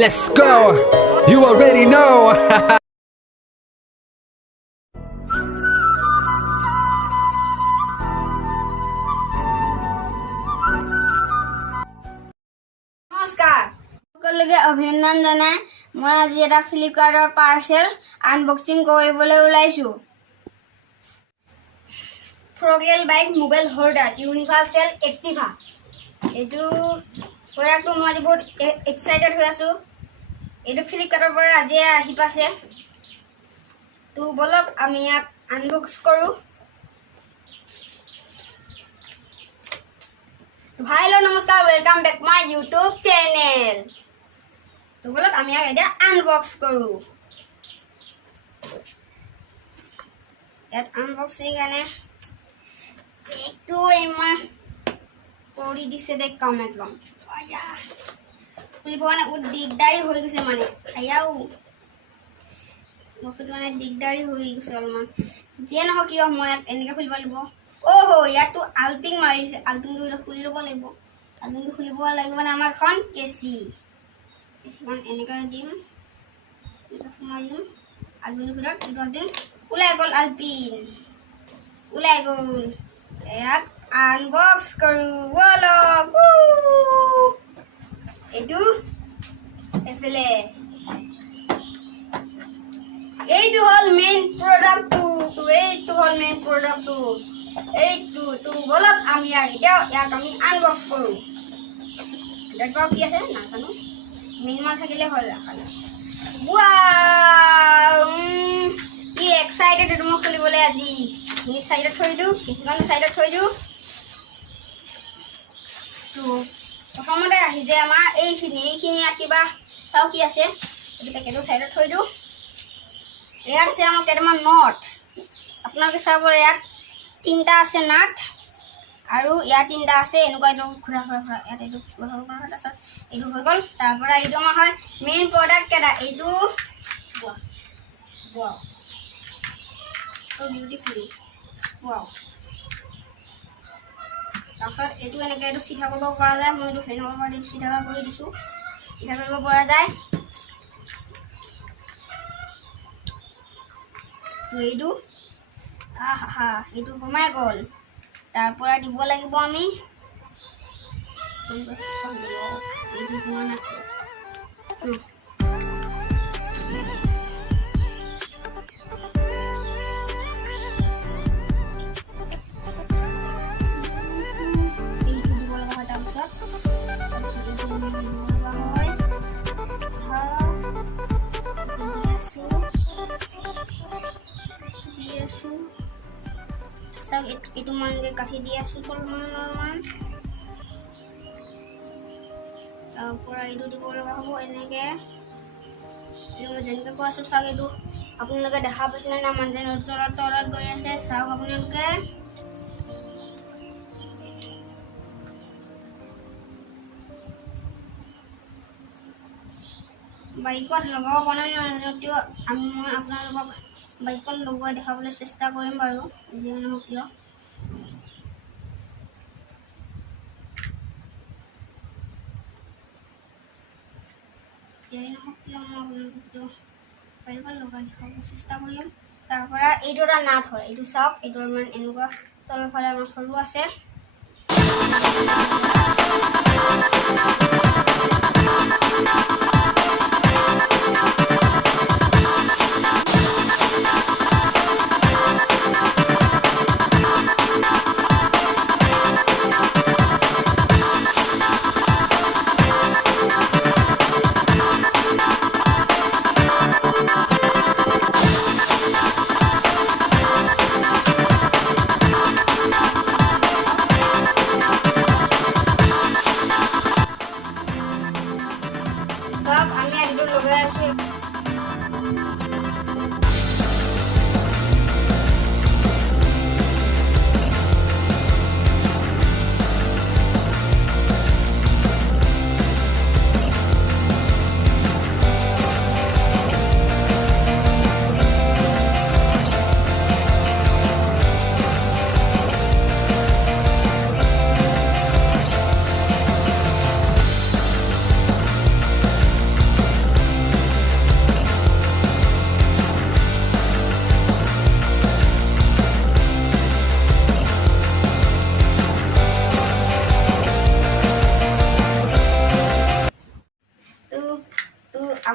Let's go! You already know! নমস্কাৰ সকলোকে অভিনন্দন জনাই মই আজি এটা ফ্লিপকাৰ্টৰ পাৰ্চেল আনবক্সিং কৰিবলৈ ওলাইছো। Frugal bike mobile holder universal Activa. এইটো প্ৰডাক্টটো মই আজি বহুত এক্সাইটেড হৈ আছো। এইটো ফ্লিপকাৰ্টৰ পৰা আজি আহি পাইছে। তো বলক আমি ইয়াক আনবক্স কৰোঁ। हेलो नमस्कार welcome back my YouTube channel. तो बोलो আমি এটা আনবক্স কৰো। ইয়াত আনবক্সিং কাৰণে একটু এমা কৰি দিছে দে কমেন্ট লম। আয়া খুলিব মানে বহুত দিগদাৰি হৈ গৈছে মানে আয়াও বহুত মানে দিগদাৰি হৈ গৈছে অলমান। যে নহয় কিয় মই এনেকৈ খুলিব লাগিব। ओहो यार आल्पिंग मारिছে आल्पिंग খুলি ল'ব লাগিব। आल्पिंग খুলিব লাগিব মানে আমাৰ এখন কেচি কেচিমান এনেকৈ দিম এটা সোমাইম आल्पिंग ভিতৰত এটা দিম ওলাই গ'ল আলপিন ওলাই গ'ল। ইয়াক আনবক্স কৰো বলো এইটো এফালে এইটো হল মেইন প্ৰডাক্টটো এইটো হল মেইন প্ৰডাক্টটো এইটো তো বলক আমি ইয়াক আমি আনবক্স কৰোঁ। দেখবাও কি আছে নাজানো মিনিমাম থাকিলে হ'ল খালি ওয়াও কি এক্সাইটেড মই খুলিবলৈ আজি নি সাইডত থৈ দিওঁ কিছুমান সাইডত থৈ দিওঁ। তো প্ৰথমতে আহি যে আমাৰ এইখিনি কিবা চাও কি আছে এইটো পেকেটটো সাইডত থৈ দিওঁ। ইয়াত আছে আমাৰ কেইটামান নট আপোনালোকে চাব ইয়াত তিনটা আছে নাট আৰু ইয়াৰ তিনটা আছে এনেকুৱা একদম খুৰা ইয়াত এইটো এইটো হৈ গ'ল। তাৰপৰা এইটো আমাৰ হয় মেইন প্ৰডাক্ট কেইটা এইটো ৱাও so beautiful ৱাও। তাৰপিছত এইটো এনেকৈ এইটো চিধা কৰিব পৰা যায়। মই এইটো ফেনৰ পৰা এইটো চিধা কৰি দিছোঁ চিধা কৰিব পৰা যায়। এইটো আহা এইটো সোমাই গ'ল। তাৰপৰা দিব লাগিব আমি এইটো সোমোৱা নাই এইটো দিব লগা হয়। তাৰপিছত এইটো দিব লগা হয় सब itu मान के काठी dia super মান তারপর এইটো দিব লগা হ'ব এনেকে মই যেনেকে কৈ আছো চাওক এইটো আপোনালোকে দেখা পাইছে না মানে তলত গৈ আছে চাওক আপোনালোকে বাইকত লগাব পৰা নাই যদিও মই আপোনালোকক বাইকত লগোৱাই দেখাবলৈ চেষ্টা কৰিম বাৰু যিয়ে নহওক কিয়। মই আপোনালোকক বাইকত লগাই দেখাবলৈ চেষ্টা কৰিম। তাৰপৰা এইটো এটা নাট হয় এইটো চাওক এইটো মানে এনেকুৱা তলৰ ফালে আমাৰ সৰু আছে।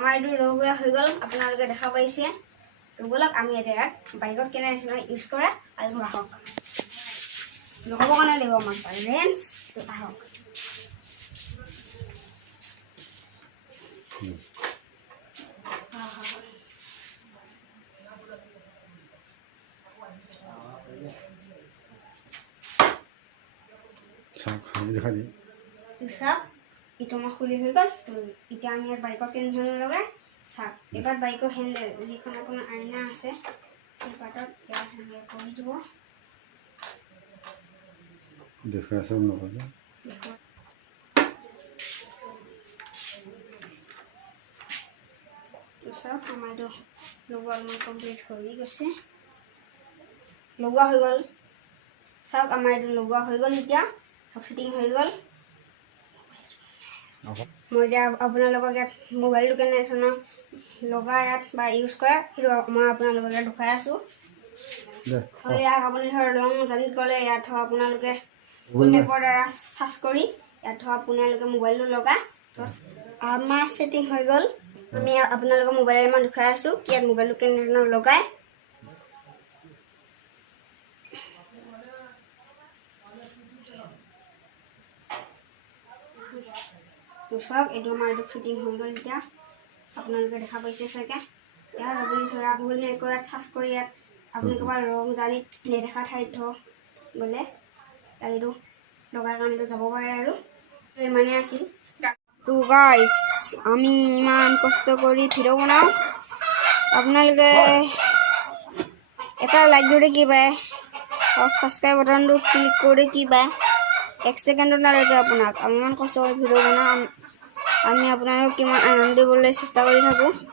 আমাৰ এইটো লগোৱা হৈ গ'ল আপোনালোকে দেখা পাইছে তো বলক আমি এতিয়া বাইকত কেনেধৰণে ইউজ কৰা আৰু আহক লগাব কাৰণে লাগিব আমাক ৰেঞ্চ তো আহক দেখা দি চাওক এইটো আমাৰ খুলি হৈ গ'ল তো এতিয়া আমি ইয়াত বাইকত কেনেধৰণে লগাই চাওক এবাৰ বাইকৰ হেণ্ডেল যিখন আপোনাৰ আইনা আছে সেই পাতত ইয়াত হেণ্ডেল কৰি দিব দেখা আছে নহ'লে চাওক আমাৰ এইটো লগোৱা অলপমান কমপ্লিট হৈ গৈছে লগোৱা হৈ গ'ল চাওক আমাৰ এইটো লগোৱা হৈ গ'ল এতিয়া ফিটিং হৈ গ'ল মই এতিয়া আপোনালোকক ইয়াত মোবাইলটো কেনেধৰণৰ লগাই ইয়াত বা ইউজ কৰা সেইটো মই আপোনালোকক ইয়াত দেখুৱাই আছোঁ ইয়াক আপুনি ধৰ ৰং জানি গ'লে ইয়াত ধৰ আপোনালোকে গুগল মেপৰ দ্বাৰা চাৰ্চ কৰি ইয়াত ধৰ আপোনালোকে মোবাইলটো লগাই আমাৰ ছেটিং হৈ গ'ল আমি আপোনালোকৰ মোবাইলত মই দেখুৱাই আছোঁ কি ইয়াত মোবাইলটো কেনেধৰণৰ লগাই চাওক এইটো আমাৰ এইটো ফিটিং হৈ গ'ল এতিয়া আপোনালোকে দেখা পাইছে চাগে ইয়াত আপুনি ধৰা গুগল মেপৰ ইয়াত চাৰ্চ কৰি ইয়াত আপুনি ক'ৰবাত ৰং জানি নেদেখা ঠাইত গ'লে তাত এইটো লগাই কাৰণে এইটো যাব পাৰে আৰু ইমানেই আছিল তো গাইজ আমি ইমান কষ্ট কৰি ভিডিঅ' বনাওঁ আপোনালোকে এটা লাইক দিলে কি পায় আৰু ছাবস্ক্ৰাইব বাটনটো ক্লিক কৰি কি পায় 1 ছেকেণ্ডত নালাগে আপোনাক আমি ইমান কষ্ট কৰি ভিডিঅ' বনাওঁ আমি আপোনালোকক কিমান আনন্দ দিবলৈ চেষ্টা কৰি থাকোঁ